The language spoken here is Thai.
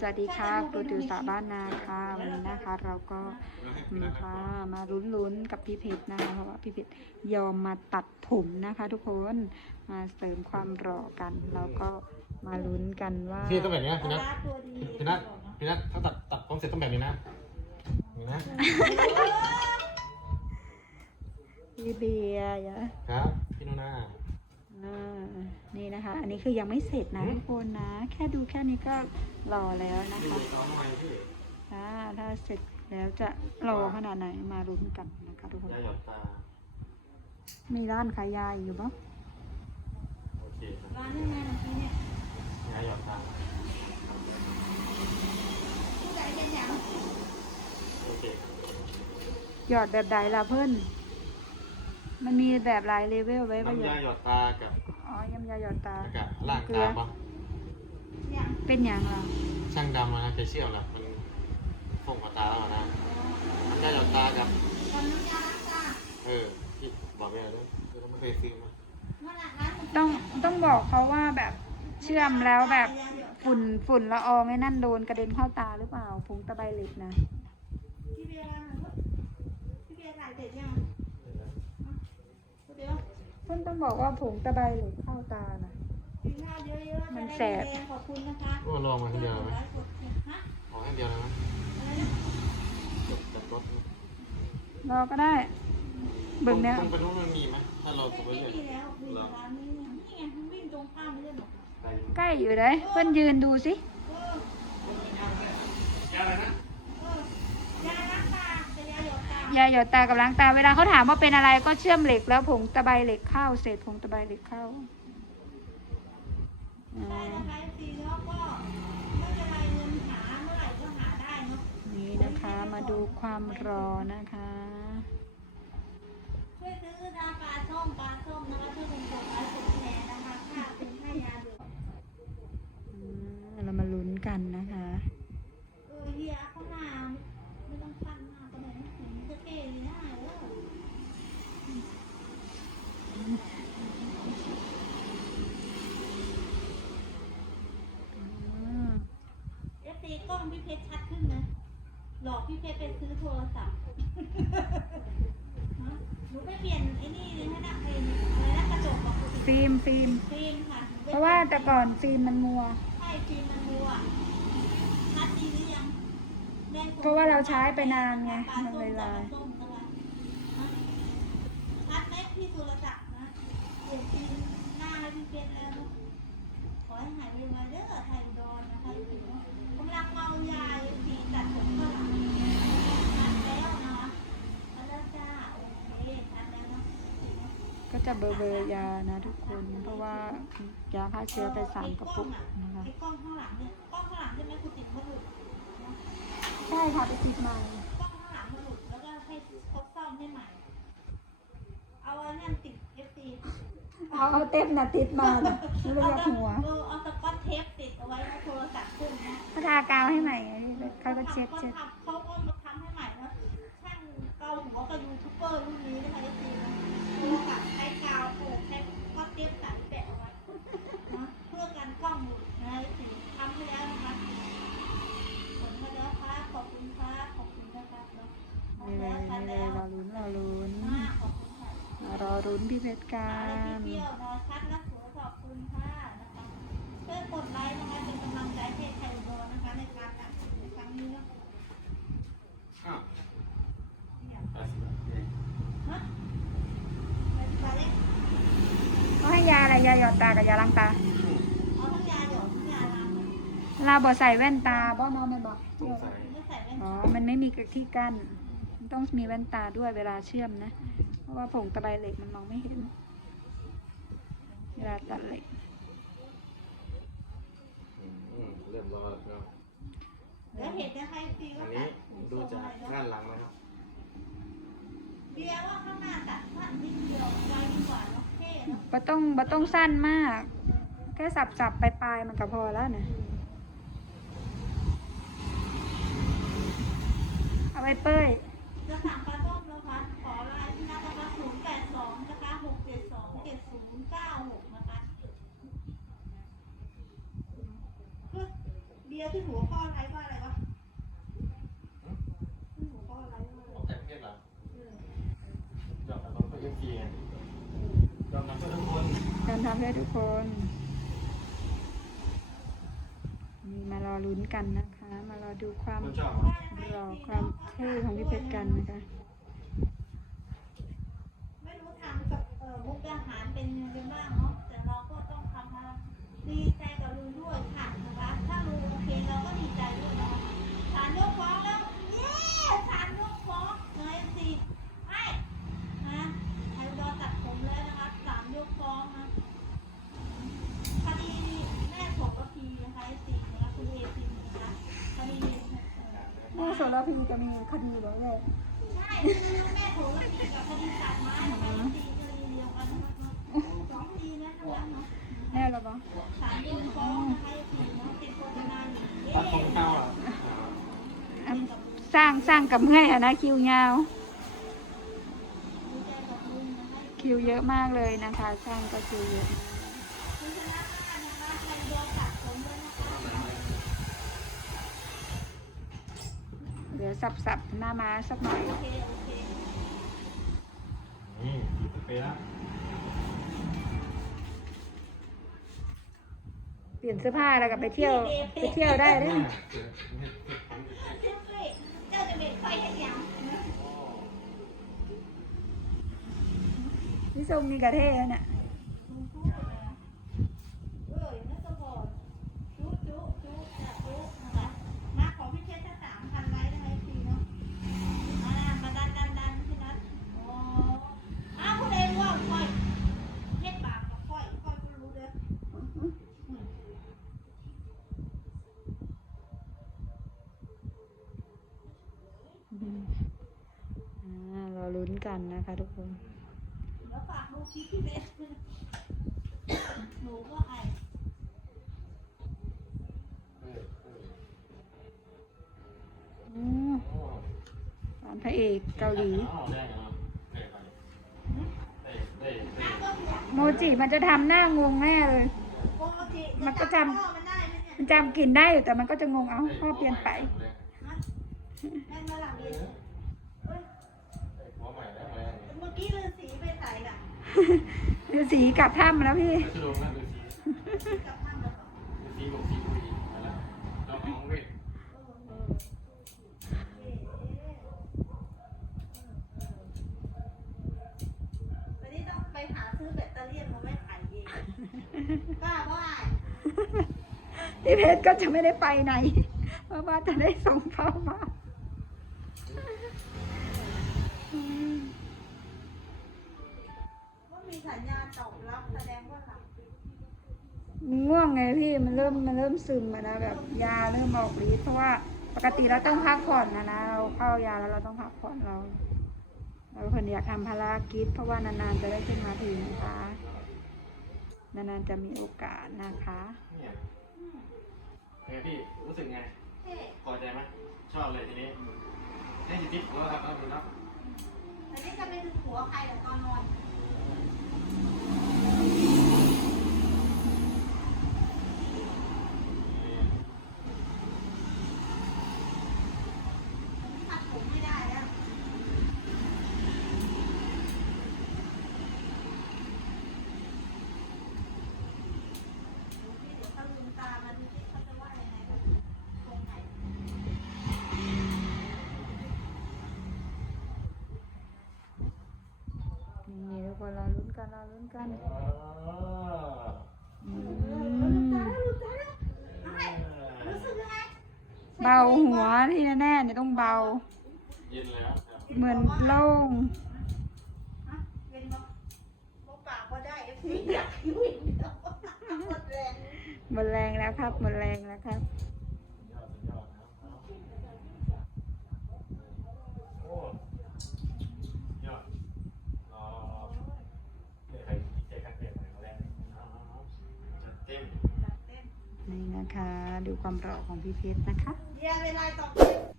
สวัสดีค่ะครูติวสาบ้านนาค่ะวันนี้นะคะ เราก็มาค่ะมาลุ้นๆกับพี่เพชรนะคะเพราะว่าพี่เพชรยอมมาตัดผมนะคะ ทุกคนมาเสริมความหล่อกัน แล้วก็มาลุ้นกันว่าพี่ต้องแบบนี้นะพี่นัทตัวดีพี่นัทพี่นัทถ้าตัดตัดผมเสร็จต้องแบบนี้นะนี่นะพี่เบียร์อย่าครับพี่นุนาอ่า นี่นะคะ อันนี้คือยังไม่เสร็จนะอืมทุกคนนะ แค่ดูแค่นี้ก็หล่อแล้วนะคะซ้อมหน่อยพี่ถ้าถ้าเสร็จแล้วจะหล่อขนาดไหนมาลุ้นกันนะคะทุกคนยาหยอดตามีร้านขายยาอยู่ปะโอเคครับร้านนี้ไงเมื่อกี้เนี่ยยาหยอดตาผู้ใดเป็นอย่างโอเคครับหยอดแบบใดล่ะเพื่อน มันมีแบบหลายเลเวลไว้ปะหยน้ำอดยาหยอดตากับอ๋อยำยาหยอดตาอากาศล่างตาปะอย่างเป็นอย่างล่ะช่างดำนะแคเชียลนะมันฟงกับตาแล้วนะน้ำยาหยอดตากับตอนน้ำยาล้างตาเออพี่บอกไปเลยด้วยเราไม่เคยซื้อมาเมื่อไหร่ร้านมันต้องต้องบอกเขาว่าแบบเชื่อมแล้วแบบฝุ่นฝุ่นละอองไอ้นั่นโดนกระเด็นเข้าตาหรือเปล่าผงตะไบเหล็กนะ พี่เบียร์พี่เบียร์ถ่ายเสร็จยังเดี๋ยว เพื่อนต้องบอกว่าผงตะไบเหล็กเข้าตานะ กินข้าวเยอะๆมันแสบขอบคุณนะคะก็ลองมาทีเดียวเลยไหมฮะขอให้เดียวเลยนะอะไรนะจบจัดรถรอก็ได้ เบิ่งเนี้ยตรงไปนู้นมันมีไหมถ้าเราไม่ไปเรื่อยมีแล้วมีแต่ร้านนี้นี่ไงวิ่งตรงข้ามไม่ใช่หรอไปใกล้อยู่เลยเพื่อนยืนดูสิ เออ ยาอะไรนะ เออยาล้างตาจะ ยาหยดตายาหยดตากับล้างตา เวลาเขาถามว่าเป็นอะไรก็เชื่อมเหล็กแล้วผงตะไบเหล็กเข้าเศษผงตะไบเหล็กเข้าได้นะคะซีเนาะก็ไม่นไรเงินหาเมื่อไหร่ก็หาได้เนาะนี่นะคะ มาดูความรอนะคะช่วยซื้อดาปลาส้มปลาส้มนะคะช่วยผมกดไลค์กดแชร์นะคะค่าเป็นค่ายาเดือด อืมเรามาลุ้นกันนะคะ เออเฮียเขาหนาไม่ต้องปั้นหน้าก็ได้นะเห็นจะเก๋เลยนะเออ อืม เอฟซี กล้องพี่เพชรชัดขึ้นนะหลอกพี่เพชรไปซื้อโทรศัพท์ฮะหนูไปเปลี่ยนไอ้นี่เลยให้นะไอ้อะไรนะกระจกบอกคุณฟิล์มฟิล์มฟิล์มค่ะเพราะว่าแต่ก่อนฟิล์มมันมัว ใช่ฟิล์มมันมัวชัดดีหรือยังแดงกเพราะว่าเราใช้ไปนานไงมันเลยลาย ส้มๆนะคะฮะชัดไหมพี่สุรศักดิ์นะเปลี่ยนฟิล์มหน้าให้พี่เพชรแล้วนะขอให้หายไวๆเด้อไทยอุดรนะคะพี่เนาะกำลังเมายาอยู่สีตัดผมข้างหลังชัดแล้วนะคะมาแล้วจ้าโอเคชัดแล้วเนาะ ก็ จะเบอร์เบอร์ยานะทุกคน เพราะว่ายาฆ่าเชื้อไปสามกระปุกนะคะไอ้กล้องข้างหลังเนี่ยกล้องข้างหลังใช่ไหมคุณติดมาหลุดใช่ค่ะไปติดใหม่กล้องข้างหลังมาหลุดแล้วก็ให้เขาซ่อมให้ใหม่ เอาอันนั้นติดเอฟซีเอาเอาเต็มนะติดมาน่ะไม่รู้เอาจักตะหัวเออเอาตะก้อนเทปติดเอาไว้แล้วโทรศัพท์ขึ้นนะเขาทากาวให้ใหม่ไงเขาก็เช็ดเช็ดขาทำเขาก็มาทำให้ใหม่แล้วช่างเกาหัวกับยูทูบเบอร์รุ่นนี้นะคะเอฟซีนะโทรศัพท์ใช้ กาวโขกใช้ก้อนเทปตัดแปะเอาไว้นะเพื่อกันกล้องหลุดนะเอฟซีทำให้แล้วนะคะผลมาแล้วครับขอบคุณครับขอบคุณนะครับเนาะทำนี่เลแล้วยทันนี่เลแล้ยวรอลุ้นรอลุ้นมากขอบคุณค่ะมารอลุ้นพี่เพชรกัอะไรที่นเที่ยวนอนชัดและสวยขอบคุณค่ะนะคะช่วยกดไลค์นะคะเป็นกำลังใจให้ไทยอุดรนะคะในการอัดคลิปในครั้งนี้เนาะ อ้าว เนี่ย แปดสิบบาทเอง ฮะไปที่บ้านเล็ก เขาให้ยา อดตากับยาล้างตาลาบอใส่แว่นตาบ่เนาะแม่นบอกอ๋อ มันไม่มีที่กั้นมันต้องมีแว่นตาด้วยเวลาเชื่อมนะ เพราะว่าผงตะไบเหล็กมันมองไม่เห็น เวลาตัดเหล็กเริ่มรอแล้วแล้วเห็นนะคะซีอัก็นตันี้ดูจากด้านหลังนะครับเบียร์ว่าข้างหน้าตัดสั้นนิดเดียว บะต้องบะต้องสั้นมาก แค่สับสับๆปลายๆมันก็พอแล้วนะเอาไปเป้ยจะสั่งปลาต้มนะคะขอไลน์ที่หนัดนะคะศูนย์แปดสองนะคะหกเจ็ดสองเจ็ดศูนย์เก้าหกนะคะคือเบียร์ที่หัวข้ออะไรว่าอะไรวะที่หัวข้ออะไรว่าอะไร ของแต่ประเทศเหรอ เออ ยอมรับต้องเป็นเกียร์ยอมรับเพื่อทุกคน การทำให้ทุกคน มีมารอลุ้นกันนะคะ มารอดูความรอความเท่ของพี่เพชรกันนะคะไม่รู้ทำกับเอ่อมุกอาหารเป็นยังไงบ้างเนาะแต่เราก็ต้องทำมาดีใจกับลุงด้วยค่ะ ป็นโฆษณาอยู่เย้ตัดผมเข้าอะอะสร้างสร้างกับเมื่อยอะนะคิวยาวดีใจกับลุงนะคะคิวเยอะมากเลยนะคะ สร้างก็คิวเยอะ สับสับหน้ามาสักหน่อยโอเคโอเคนี่ติดสเปรย์แล้วเปลี่ยนเสื้อผ้าแล้วก็ไปเที่ยวไปเที่ยวได้ด้วยเจ้าเว้ยเจ้าจะเบ็ดไฟให้ยังนะพี่ทรงมีกระเท่น่ะ ลุงพูดเลยนะเอ้ยนั่นก็พอจุ๊จุ๊จุ๊จะจุ๊นะคะมาขอพี่เพชรถ้าสามพันไลค์นะคะพี่เนาะ มามาดันดันดันพี่นัทโอ้อ้าวคุณเองว่าค่อยเฮ็ดบาปกับค่อยค่อยก็รู้เด้อ อ่ารอลุ้น กันนะคะทุกคนเดี๋ยวฝากดูพี่พี่เบสหนูก็ไอพระเอกเกาหลี โมจิมันจะทำหน้างงแน่เลย มันก็จำมันได้ไหมเนี่ยมันจำกลิ่นได้อยู่แต่มันก็จะงงเอาพ่อเปลี่ยนไป ฤาษีกลับถ้ำมาแล้วพี่จะโดนนั่นดูสีกับท่านกับดูสีบอกสีคุยแล้วเราเอาเวทเออเออเอ๊ะเอ๊ะวันนี้ต้องไปหาซื้อแบตเตอรี่มาไว้ขายเองกล้าว่า พี่เพชรก็จะไม่ได้ไปไหน เพราะว่าจะได้ส่งเข้ามา สัญญาณตอบรับแสดงว่าหลับมันง่วงไงพี่มันเริ่มมันเริ่มซึมมานะแบบยาเริ่มออกฤทธิ์เพราะว่าปกติเราต้องพักผ่อนนะนะเราเข้ายาแล้วเราต้องพักผ่อนเราเราคนอยากทำภารกิจเพราะว่านานๆจะได้ขึ้นมาถึงนะคะนานๆจะมีโอกาสนะคะเนี่ยไงพี่รู้สึกไงเท่พอใจไหมชอบเลยทีนี้ให้จิตติดหัวครับเอาดูนะอันนี้จะไปถึงหัวใครเหรอตอนนอนตัดผมไม่ได้แล้ว ดูสิเดี๋ยวเขาลืมตามาดูสิเขาจะว่ายังไงกับตรงไหน นี่ทุกคนรอ ลุ้นกันรอลุ้นกันอ๋ออืเออลืมมตาแล้วลืมตาแล้วไม่รู้สึกยังไงเบาหัวที่แน่ๆเนี่ยต้องเบา เย็นแล้วครับเหมือนโล่งฮะเป็นบ่บ่ปากบ่ได้เอฟซีอยากให้วิ่งเดี๋ยวหมดแรงหมดแรงแล้วครับหมดแรงแล้วครับ ยอดสุดยอดนะครับโอ้ยอดรอเดี๋ยวใครดีใจกันเปลี่ยนใหม่มาแล้วเอาๆจัดเต็ม จั ดูความรอของพี่เพชรนะคะ